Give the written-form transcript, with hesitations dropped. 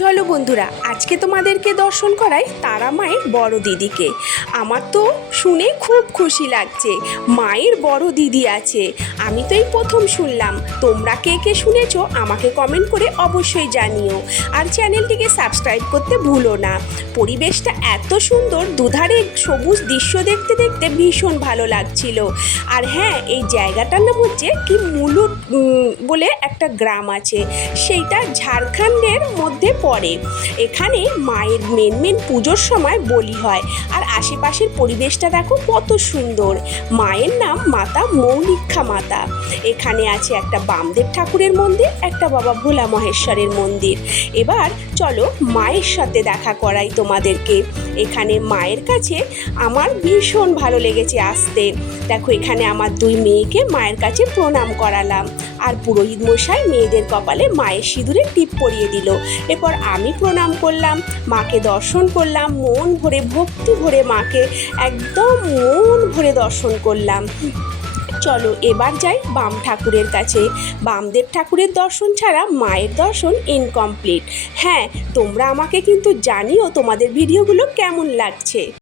চলো বন্ধুরা, আজকে তোমাদেরকে দর্শন করাই তারা মায়ের বড় দিদিকে। আমার তো শুনে খুব খুশি লাগছে, মায়ের বড় দিদি আছে। আমি তো এই প্রথম শুনলাম। তোমরা কে কে শুনেছো আমাকে কমেন্ট করে অবশ্যই জানিও। আর চ্যানেলটিকে সাবস্ক্রাইব করতে ভুলো না। পরিবেশটা এত সুন্দর, দুধারে সবুজ দৃশ্য দেখতে দেখতে ভীষণ ভালো লাগছিল। আর হ্যাঁ, এই জায়গাটার নাম হচ্ছে কি মুলুট বলে একটা গ্রাম আছে, সেইটা ঝাড়খণ্ডের মধ্যে পড়ে। এখানে মায়ের মেন পুজোর সময় বলি হয়। আর আশেপাশের পরিবেশটা দেখো কত সুন্দর। মায়ের নাম মাতা মৌলিক্ষা মাতা। এখানে আছে একটা বামদেব ঠাকুরের মন্দির, একটা বাবা ভোলা মহেশ্বরের মন্দির। এবার চলো মায়ের সাথে দেখা করাই তোমাদেরকে। এখানে মায়ের কাছে আমার ভীষণ ভালো লেগেছে আসতে। দেখো, এখানে আমার দুই মেয়েকে মায়ের কাছে প্রণাম করালাম। আর পুরোহিত মশাই মেয়েদের কপালে মায়ের সিঁদুরে টিপ পরিয়ে দিল। এরপর আমি প্রণাম করলাম, মাকে দর্শন করলাম, মন ভরে ভক্তি ভরে মাকে একদম মন ভরে দর্শন করলাম। চলো এবার যাই বাম ঠাকুরের কাছে। বামদেব ঠাকুরের দর্শন ছাড়া মায়ের দর্শন ইনকমপ্লিট। হ্যাঁ, তোমরা আমাকে কিন্তু জানিও তোমাদের ভিডিওগুলো কেমন লাগছে।